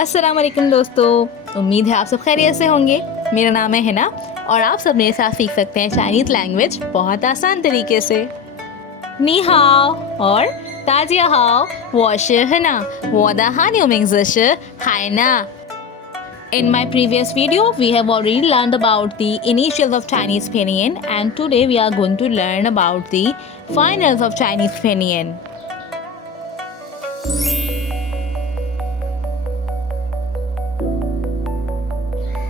अस्सलाम वालेकुम दोस्तों, उम्मीद है आप सब खैरियत से होंगे। मेरा नाम है हिना और आप सब मेरे साथ सीख सकते हैं चाइनीज़ लैंग्वेज बहुत आसान तरीके से। नी हाओ और ताजिया हाओ, 我是 Hina, 我的汉语名字是 Haina. In my previous video, we have already learned about the initials of Chinese Pinyin, and today we are going to learn about the finals of Chinese Pinyin.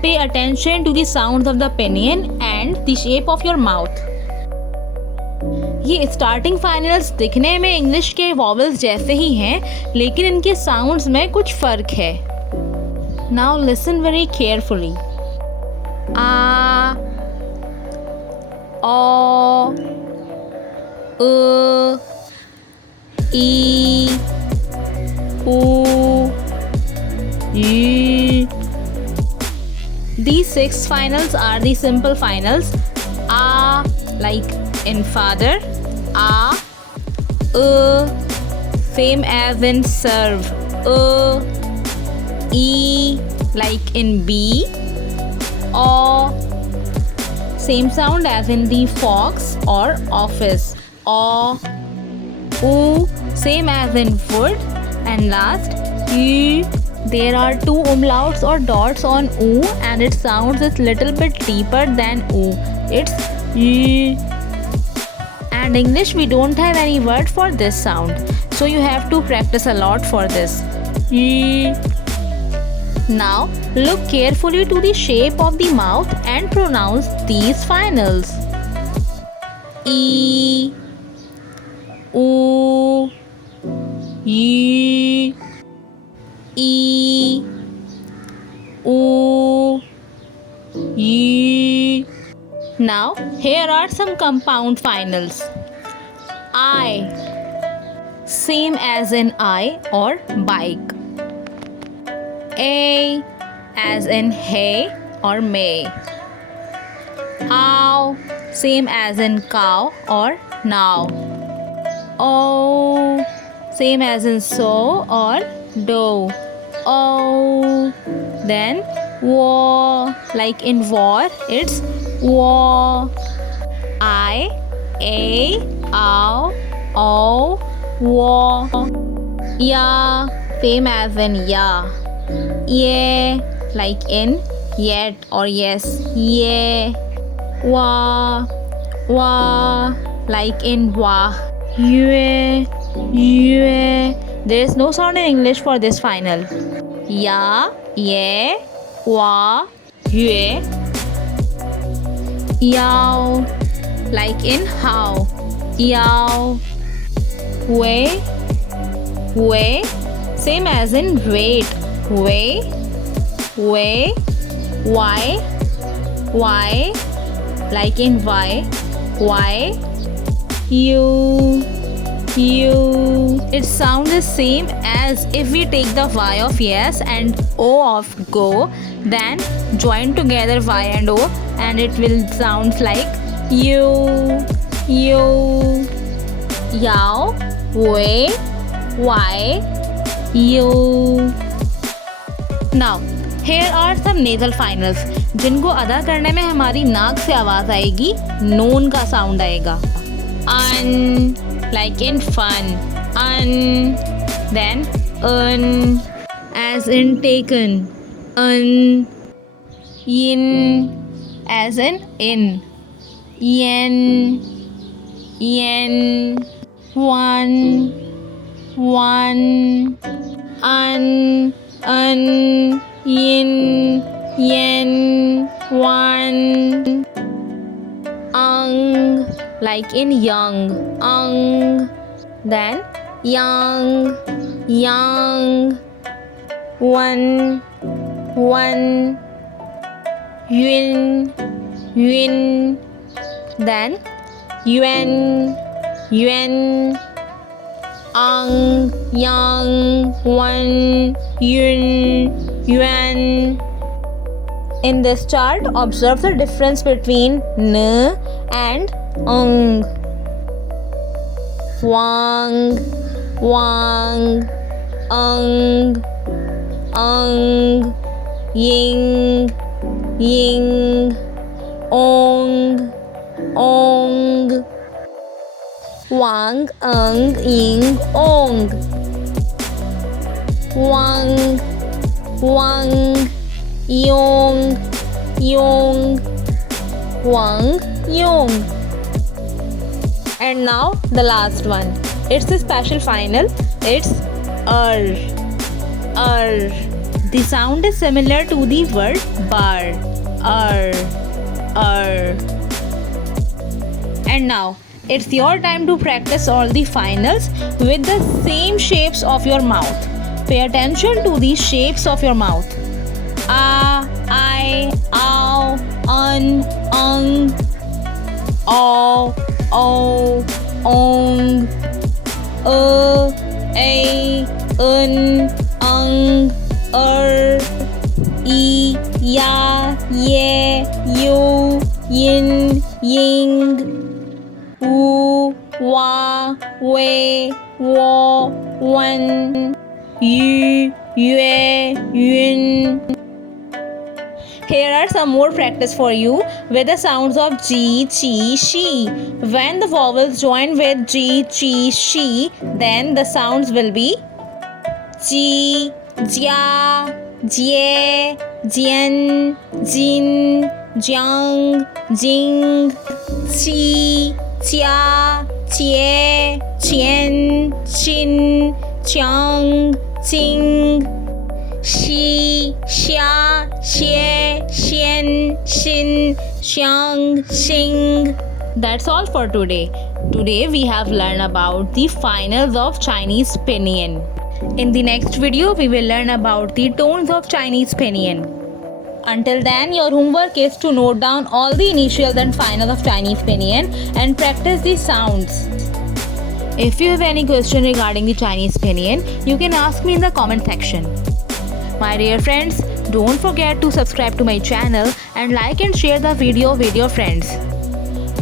Pay attention to the sounds of the pinyin and the shape of your mouth. ये starting finals दिखने में English के vowels जैसे ही हैं, लेकिन इनके sounds में कुछ फ़र्क है। Now listen very carefully. आ, ओ, ई, ऊ, यू। These 6 finals are the simple finals. A like in father, A, same as in serve, E like in B, O, same sound as in the fox or office, O, U, same as in wood, and last U. There are 2 umlauts or dots on U and its sounds is little bit deeper than U. It's Y. And English we don't have any word for this sound. So you have to practice a lot for this. Y. Now look carefully to the shape of the mouth and pronounce these finals. E. U. Y. E, U, Y. Now here are some compound finals. I, same as in I or bike. A, as in hay or may. Ow, same as in cow or now. O, same as in so or do. Oh, then war, like in war, it's war. I, a, ow, o, war. Ya, same as in ya. Ye, like in yet or yes, ye. Wa, wa, like in wa. Yue, yue. There is no sound in English for this final. Ya, ye, wa, yue. Yao, like in how. Yao. Wei, wei, same as in wait. Wei, wei. Why, why, like in why. Why. You. Its sound is same as if we take the Y of yes and O of go, then join together Y and O and it will sound like you, yao, wei, why, you. Now here are some nasal finals जिनको अदा करने में हमारी नाक से आवाज़ आएगी, known का साउंड आएगा. Un, like in fun, un. Then as in taken, un. Yin, as in, yen, one, un, yin, yen, one. Like in young, then young, one, yun, then yuan, young, one, yuan. In this chart, observe the difference between n and ng. Wang, ang, ying, ying, ong, ong, wang, ang, ying, ong, wang, wang, yong, yong, wang, yong. And now the last one. It's a special final. It's The sound is similar to the word bar. And now it's your time to practice all the finals with the same shapes of your mouth. Pay attention to the shapes of your mouth. A, I, ow, un, ung, o, ong, a, un, ung, e, ya, ye, you, yin, ying, wu, wa, we, wo, wen, yu, yue, yun. Here are some more practice for you with the sounds of ji, chi, she. When the vowels join with ji, chi, she, then the sounds will be ji, jia, jie, jian, jin, jiang, jing, qi, jia, jie, qian, qin, qiang, jing, xi, xia, xie, xian, xin, xiang, xing. That's all for today. Today we have learned about the finals of Chinese Pinyin. In the next video, we will learn about the tones of Chinese Pinyin. Until then, your homework is to note down all the initials and finals of Chinese Pinyin and practice the sounds. If you have any question regarding the Chinese Pinyin, you can ask me in the comment section. My dear friends, don't forget to subscribe to my channel and like and share the video with your friends.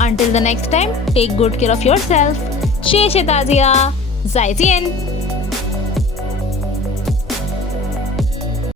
Until the next time, take good care of yourself. 谢谢大家，再见。